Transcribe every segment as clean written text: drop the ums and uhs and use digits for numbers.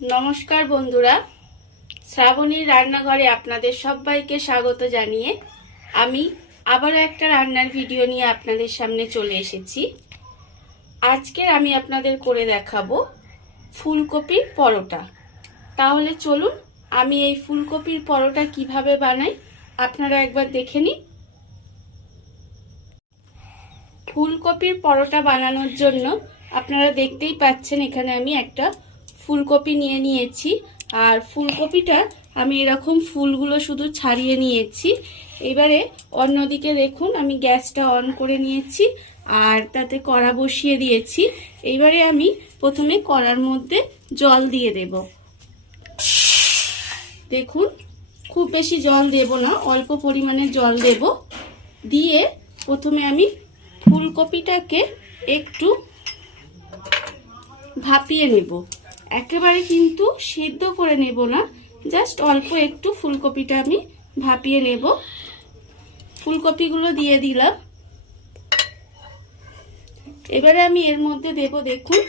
নমস্কার বন্ধুরা, শ্রাবণীর রান্নাঘরে আপনাদের সবাইকে স্বাগত জানিয়ে আমি আবারও একটা রান্নার ভিডিও নিয়ে আপনাদের সামনে চলে এসেছি। আজকের আমি আপনাদের করে দেখাবো ফুলকপির পরোটা। তাহলে চলুন আমি এই ফুলকপির পরোটা কিভাবে বানাই আপনারা একবার দেখে নিন। ফুলকপির পরোটা বানানোর জন্য আপনারা দেখতেই পাচ্ছেন এখানে আমি একটা ফুলকপি নিয়ে নিয়েছি। আর ফুলকপিটা আমি এরকম ফুলগুলো শুধু ছাড়িয়ে নিয়েছি। এবারে অন্যদিকে দেখুন আমি গ্যাসটা অন করে নিয়েছি আর তাতে কড়া বসিয়ে দিয়েছি। এবারে আমি প্রথমে কড়ার মধ্যে জল দিয়ে দেব। দেখুন খুব বেশি জল দেব না, অল্প পরিমাণে জল দেব। দিয়ে প্রথমে আমি ফুলকপিটাকে একটু ভাপিয়ে নেব। একেবারে কিন্তু সিদ্ধ করে নেব না, জাস্ট অল্প একটু ফুলকপিটা আমি ভাপিয়ে নেব। ফুলকপিগুলো দিয়ে দিলাম। এবারে আমি এর মধ্যে দেব দেখুন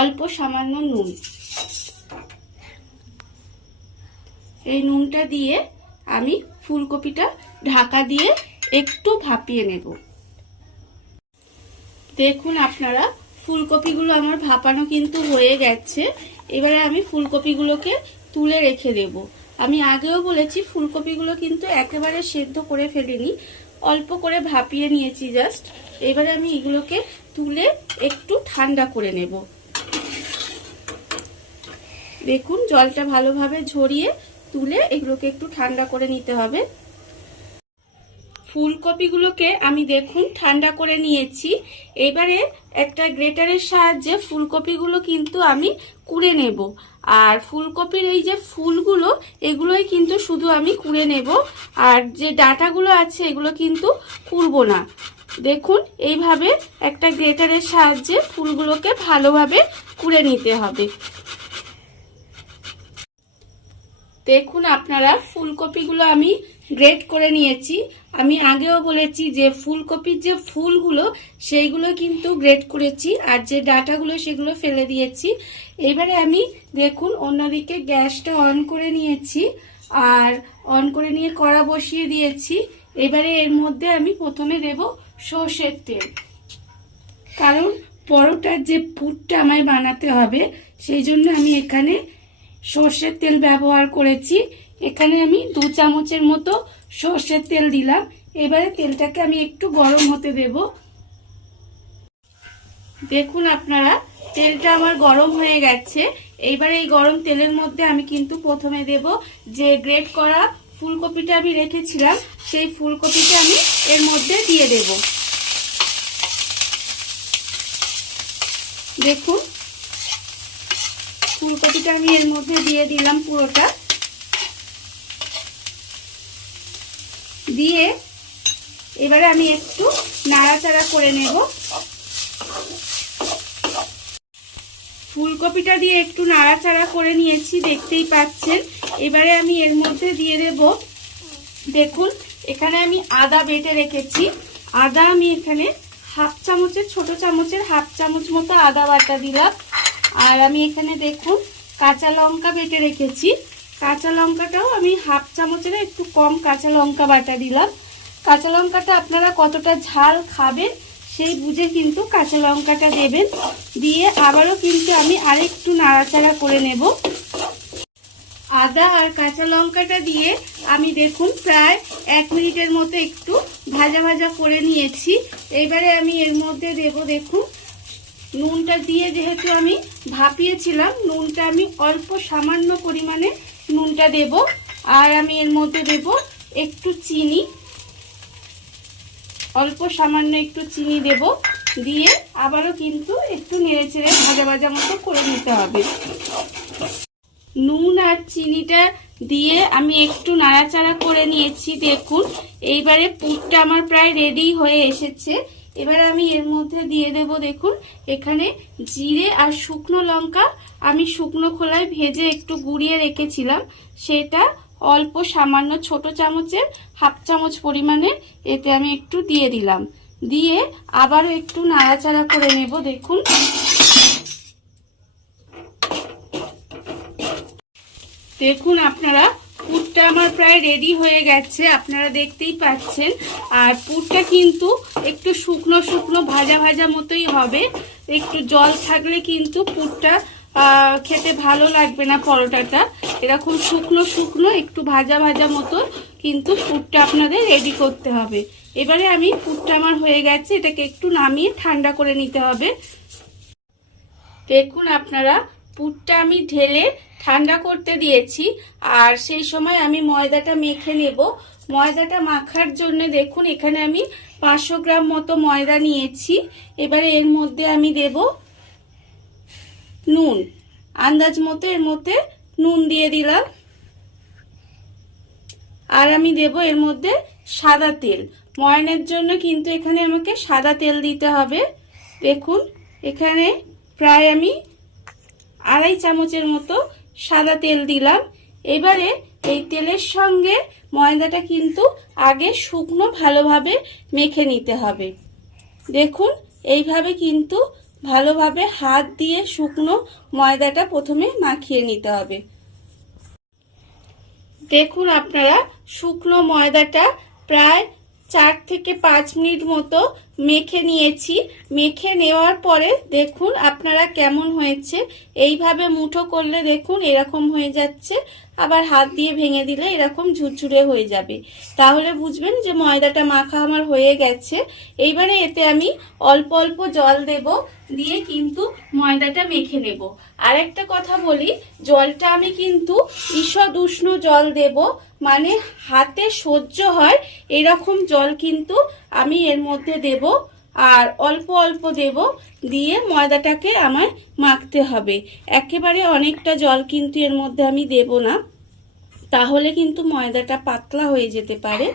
অল্প সামান্য নুন। এই নুনটা দিয়ে আমি ফুলকপিটা ঢাকা দিয়ে একটু ভাপিয়ে নেব। দেখুন আপনারা ফুলকপিগুলো আমার ভাপানো কিন্তু হয়ে গেছে। এবারে আমি ফুলকপিগুলোকে তুলে রেখে দেব। আমি আগেও বলেছি ফুলকপিগুলো কিন্তু একেবারে সেদ্ধ করে ফেলিনি, অল্প করে ভাপিয়ে নিয়েছি জাস্ট। এবারে আমি এগুলোকে তুলে একটু ঠান্ডা করে নেব। দেখুন জলটা ভালোভাবে ঝরিয়ে তুলে এগুলোকে একটু ঠান্ডা করে নিতে হবে। ফুলকপিগুলোকে আমি দেখুন ঠান্ডা করে নিয়েছি। এবারে একটা গ্রেটারের সাহায্যে ফুলকপিগুলো কিন্তু আমি কুড়ে নেব। আর ফুলকপির এই যে ফুলগুলো এগুলোই কিন্তু শুধু আমি কুড়ে নেব, আর যে ডাঁটাগুলো আছে এগুলো কিন্তু কুড়বো না। দেখুন এইভাবে একটা গ্রেটারের সাহায্যে ফুলগুলোকে ভালোভাবে কুড়ে নিতে হবে। দেখুন আপনারা ফুলকপিগুলো আমি গ্রেট করে নিয়েছি। আমি আগেও বলেছি যে ফুলকপির যে ফুলগুলো সেইগুলো কিন্তু গ্রেট করেছি, আর যে ডাঁটাগুলো সেগুলো ফেলে দিয়েছি। এবারে আমি দেখুন অন্যদিকে গ্যাসটা অন করে নিয়েছি আর অন করে নিয়ে কড়া বসিয়ে দিয়েছি। এবারে এর মধ্যে আমি প্রথমে দেব সর্ষের তেল, কারণ পরোটার যে পুরটা আমায় বানাতে হবে সেই জন্য আমি এখানে সর্ষের তেল ব্যবহার করেছি। এখানে আমি 2 চামচের মতো সর্ষের তেল দিলাম। এবারে তেলটাকে আমি একটু গরম হতে দেব। দেখুন আপনারা তেলটা আমার গরম হয়ে গেছে। এইবারে এই গরম তেলের মধ্যে আমি কিন্তু প্রথমে দেব যে গ্রেট করা ফুলকপিটা আমি রেখেছিলাম, সেই ফুলকপিটা আমি এর মধ্যে দিয়ে দেব। দেখুন ফুলকপিটা আমি এর মধ্যে দিয়ে দিলাম পুরোটা। দিয়ে এবারে আমি একটু নাড়াচাড়া করে নেব। ফুলকপিটা দিয়ে একটু নাড়াচাড়া করে নিয়েছি, দেখতেই পাচ্ছেন। এবারে আমি এর মধ্যে দিয়ে দেব দেখুন এখানে আমি আদা বেটে রেখেছি। আদা আমি এখানে হাফ চামচের ছোট চামচের হাফ চামচ মতো আদা বাটা দিলাম। আর আমি এখানে দেখুন কাঁচা লঙ্কা বেটে রেখেছি। কাঁচা লঙ্কাটাও আমি হাফ চামচের একটু কম কাঁচা লঙ্কা বাটা দিলাম। কাঁচা লঙ্কাটা আপনারা কতটা ঝাল খাবেন সেই বুঝে কিন্তু কাঁচা লঙ্কাটা দেবেন। দিয়ে আবারও কিন্তু আমি আরেকটু নাড়াচাড়া করে নেব। আদা আর কাঁচা লঙ্কাটা দিয়ে আমি দেখুন প্রায় 1 মিনিটের মতো একটু ভাজা ভাজা করে নিয়েছি। এবারে আমি এর মধ্যে দেব দেখুন নুনটা দিয়ে, যেহেতু আমি ভাপিয়েছিলাম নুনটা আমি অল্প সামান্য পরিমাণে নুনটা দেব। আর আমি এর মধ্যে দেব একটু চিনি, অল্প সামান্য একটু চিনি দেব। দিয়ে আবারও কিন্তু একটু নেড়েচেড়ে ভাজা ভাজা মতো করে নিতে হবে। নুন আর চিনিটা দিয়ে আমি একটু নাড়াচাড়া করে নিয়েছি। দেখুন এইবারে পুরটা আমার প্রায় রেডি হয়ে এসেছে। এবারে আমি এর মধ্যে দিয়ে দেব দেখুন এখানে জিরে আর শুকনো লঙ্কা আমি শুকনো খোলায় ভেজে একটু গুঁড়িয়ে রেখেছিলাম, সেটা অল্প সামান্য ছোট চামচের হাফ চামচ পরিমাণে এতে আমি একটু দিয়ে দিলাম। দিয়ে আবারও একটু নাড়াচাড়া করে নেব। দেখুন দেখুন আপনারা, পুরটা আমার প্রায় রেডি হয়ে গেছে, আপনারা দেখতেই পাচ্ছেন। আর পুরটা কিন্তু একটু শুকনো শুকনো ভাজা ভাজা মতোই হবে। একটু জল থাকলে কিন্তু পুরটা খেতে ভালো লাগবে না। পরোটাটা এরকম শুকনো শুকনো একটু ভাজা ভাজা মতো কিন্তু পুরটা আপনাদের রেডি করতে হবে। এবারে আমি পুরটা আমার হয়ে গেছে, এটাকে একটু নামিয়ে ঠান্ডা করে নিতে হবে। দেখুন আপনারা, পুরটা আমি ঢেলে ঠান্ডা করতে দিয়েছি। আর সেই সময় আমি ময়দাটা মেখে নেব। ময়দাটা মাখার জন্য দেখুন এখানে আমি 500 গ্রাম মতো ময়দা নিয়েছি। এবারে এর মধ্যে আমি দেব নুন, আন্দাজ মতো এর মধ্যে নুন দিয়ে দিলাম। আর আমি দেব এর মধ্যে সাদা তেল। ময়ানের জন্য কিন্তু এখানে আমাকে সাদা তেল দিতে হবে। দেখুন এখানে প্রায় আমি 2.5 চামচের মতো সাদা তেল দিলাম। এবারে এই তেলের সঙ্গে ময়দাটা কিন্তু আগে শুকনো ভালোভাবে মেখে নিতে হবে। দেখুন এইভাবে কিন্তু ভালোভাবে হাত দিয়ে শুকনো ময়দাটা প্রথমে মাখিয়ে নিতে হবে। দেখুন আপনারা, শুকনো ময়দাটা প্রায় 4 থেকে 5 মিনিট মতো মেখে নিয়েছি। মেখে নেওয়ার পরে দেখুন আপনারা কেমন হয়েছে। এইভাবে মুঠো করলে দেখুন এরকম হয়ে যাচ্ছে, আবার হাত দিয়ে ভেঙে দিলে এরকম ঝুরঝুরে হয়ে যাবে। তাহলে বুঝবেন যে ময়দাটা মাখা আমার হয়ে গেছে। এইবারে এতে আমি অল্প অল্প জল দেব, দিয়ে কিন্তু ময়দাটা মেখে নেব। আর একটা কথা বলি, জলটা আমি কিন্তু ঈষৎ উষ্ণ জল দেব, মানে হাতে সহ্য হয় এরকম জল কিন্তু আমি এর মধ্যে দেব। আর অল্প অল্প দেব, দিয়ে ময়দাটাকে আমায় মাখতে হবে। একেবারে অনেকটা জল কিন্তু এর মধ্যে আমি দেব না, তাহলে কিন্তু ময়দাটা পাতলা হয়ে যেতে পারে।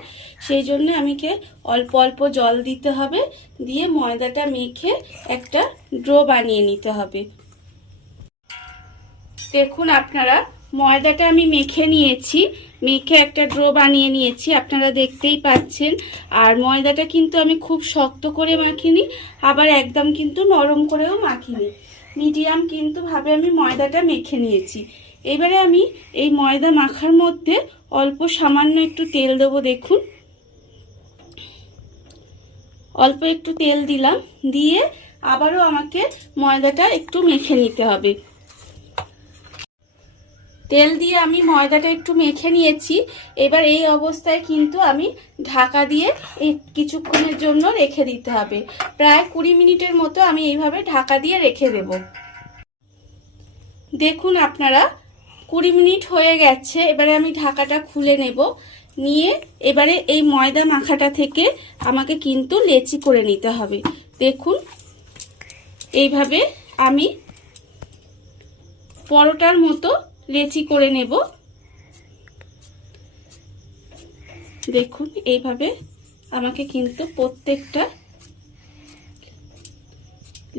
সেই জন্য আমাকে অল্প অল্প জল দিতে হবে, দিয়ে ময়দাটা মেখে একটা ডো বানিয়ে নিতে হবে। দেখুন আপনারা, ময়দাটা আমি মেখে নিয়েছি, মেখে একটা ডো বানিয়ে নিয়েছি, আপনারা দেখতেই পাচ্ছেন। আর ময়দাটা কিন্তু আমি খুব শক্ত করে মাখিনি, আবার একদম কিন্তু নরম করেও মাখিনি, মিডিয়াম কিন্তু ভাবে আমি ময়দাটা মেখে নিয়েছি। এবারে আমি এই ময়দা মাখার মধ্যে অল্প সামান্য একটু তেল দেবো। দেখুন অল্প একটু তেল দিলাম, দিয়ে আবারও আমাকে ময়দাটা একটু মেখে নিতে হবে। তেল দিয়ে আমি ময়দাটা একটু মেখে নিয়েছি। এবার এই অবস্থায় কিন্তু আমি ঢাকা দিয়ে এই কিছুক্ষণের জন্য রেখে দিতে হবে। প্রায় 20 মিনিটের মতো আমি এইভাবে ঢাকা দিয়ে রেখে দেব। দেখুন আপনারা, 20 মিনিট হয়ে গেছে। এবারে আমি ঢাকাটা খুলে নেব, নিয়ে এবারে এই ময়দা মাখাটা থেকে আমাকে কিন্তু লেচি করে নিতে হবে। দেখুন এইভাবে আমি পরোটার মতো লেচি করে নেব। দেখুন এইভাবে আমাকে কিন্তু প্রত্যেকটা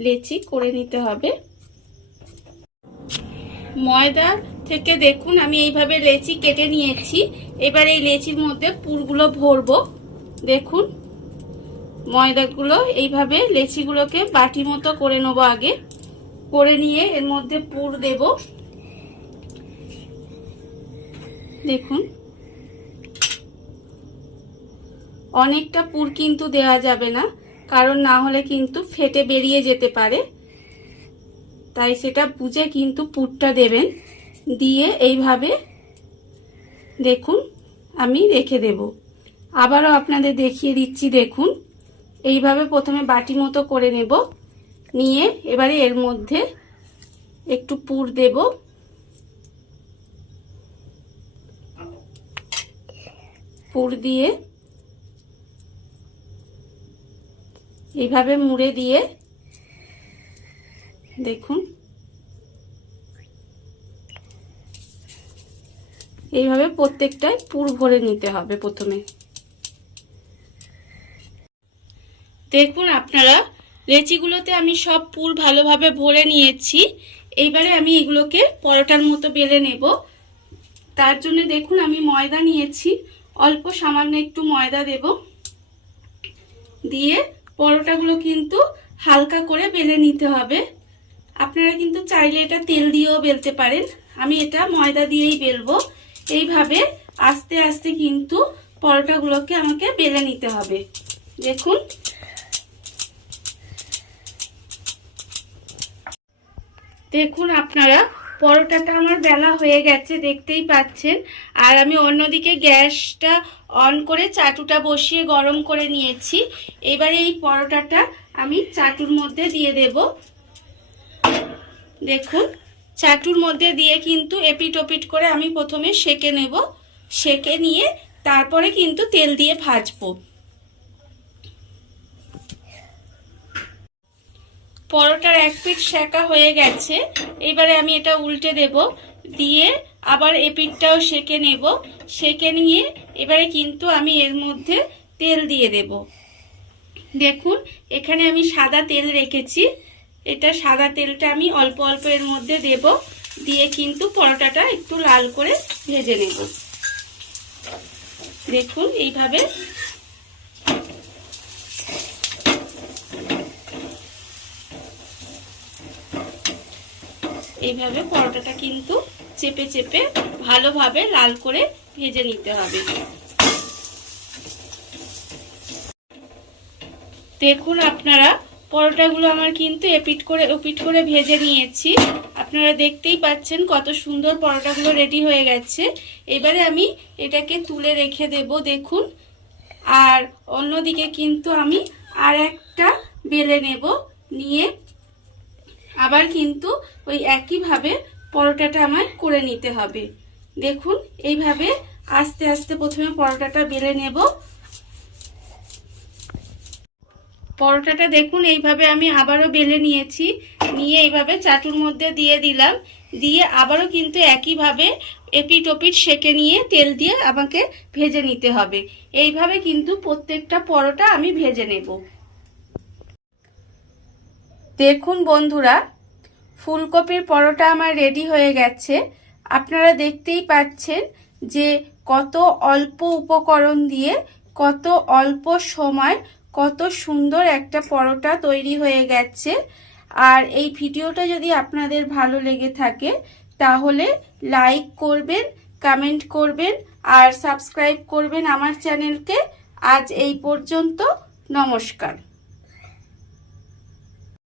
লেচি করে নিতে হবে। ময়দা থেকে দেখুন আমি এইভাবে লেচি কেটে নিয়েছি। এবার এই লেচির মধ্যে পুরগুলো ভরবো। দেখুন ময়দাগুলো এইভাবে লেচিগুলোকে বাটি মতো করে নেবো। আগে করে নিয়ে এর মধ্যে পুর দেব। দেখুন অনেকটা পুর কিন্তু দেওয়া যাবে না, কারণ না হলে কিন্তু ফেটে বেরিয়ে যেতে পারে, তাই সেটা বুঝে কিন্তু পুরটা দেবেন। দিয়ে এইভাবে দেখুন আমি রেখে দেব। আবারও আপনাদের দেখিয়ে দিচ্ছি। দেখুন এইভাবে প্রথমে বাটি মতো করে নেব, নিয়ে এবারে এর মধ্যে একটু পুর দেব। পুর দিয়ে এইভাবে মুড়ে দিয়ে দেখুন এইভাবে প্রত্যেকটায় পুর ভরে নিতে হবে প্রথমে। দেখুন আপনারা, লেচিগুলোতে আমি সব পুর ভালোভাবে ভরে নিয়েছি। এইবারে আমি এগুলোকে পরোটার মতো বেলে নেব। তার জন্য দেখুন আমি ময়দা নিয়েছি, অল্প সামান্য একটু ময়দা দেব, দিয়ে পরোটাগুলো কিন্তু হালকা করে বেলে নিতে হবে। আপনারা কিন্তু চাইলে এটা তেল দিয়েও বেলতে পারেন, আমি এটা ময়দা দিয়েই বেলবো। এইভাবে আস্তে আস্তে কিন্তু পরোটাগুলোকে আমাকে বেলে নিতে হবে। দেখুন, দেখুন আপনারা, পরোটাটা আমার বেলা হয়ে গেছে, দেখতেই পাচ্ছেন। আর আমি অন্যদিকে গ্যাসটা অন করে চাটুটা বসিয়ে গরম করে নিয়েছি। এবারে এই পরোটাটা আমি চাটুর মধ্যে দিয়ে দেব। দেখুন, চাটুর মধ্যে দিয়ে কিন্তু এপিট ওপিট করে আমি প্রথমে সেকে নেব। সেকে নিয়ে তারপরে কিন্তু তেল দিয়ে ভাজবো। পরোটার এক পিঠ সেকা হয়ে গেছে। এবারে আমি এটা উল্টে দেব, দিয়ে আবার এপিঠটাও সেকে নেব। সেকে নিয়ে এবারে কিন্তু আমি এর মধ্যে তেল দিয়ে দেব। দেখুন, এখানে আমি সাদা তেল রেখেছি। এটা সাদা তেলটা আমি অল্প অল্প এর মধ্যে দেব, দিয়ে কিন্তু পরোটাটা একটু লাল করে ভেজে নেব। দেখুন, এইভাবে এইভাবে পরোটাটা কিন্তু চেপে চেপে ভালোভাবে লাল করে ভেজে নিতে হবে। দেখুন আপনারা, পরোটাগুলো আমার কিন্তু এপিট করে ওপিট করে ভেজে নিয়েছি। আপনারা দেখতেই পাচ্ছেন কত সুন্দর পরোটাগুলো রেডি হয়ে গেছে। এবারে আমি এটাকে তুলে রেখে দেব। দেখুন, আর অন্যদিকে কিন্তু আমি আর একটা বেলে নেব। নিয়ে আবার কিন্তু ওই একইভাবে পরোটাটা আমায় করে নিতে হবে। দেখুন, এইভাবে আস্তে আস্তে প্রথমে পরোটাটা বেলে নেব। পরোটাটা দেখুন এইভাবে আমি আবারও বেলে নিয়েছি। নিয়ে এইভাবে চাটুর মধ্যে দিয়ে দিলাম। দিয়ে আবারও কিন্তু একইভাবে এপিট ওপিট সেকে নিয়ে তেল দিয়ে আমাকে ভেজে নিতে হবে। এইভাবে কিন্তু প্রত্যেকটা পরোটা আমি ভেজে নেব। দেখুন বন্ধুরা, ফুলকপির পরোটা আমার রেডি হয়ে গেছে। আপনারা দেখতেই পাচ্ছেন যে কত অল্প উপকরণ দিয়ে কত অল্প সময় কত সুন্দর একটা পরোটা তৈরি হয়ে গেছে। আর এই ভিডিওটা যদি আপনাদের ভালো লেগে থাকে তাহলে লাইক করবেন, কমেন্ট করবেন আর সাবস্ক্রাইব করবেন আমার চ্যানেলকে। আজ এই পর্যন্ত, নমস্কার।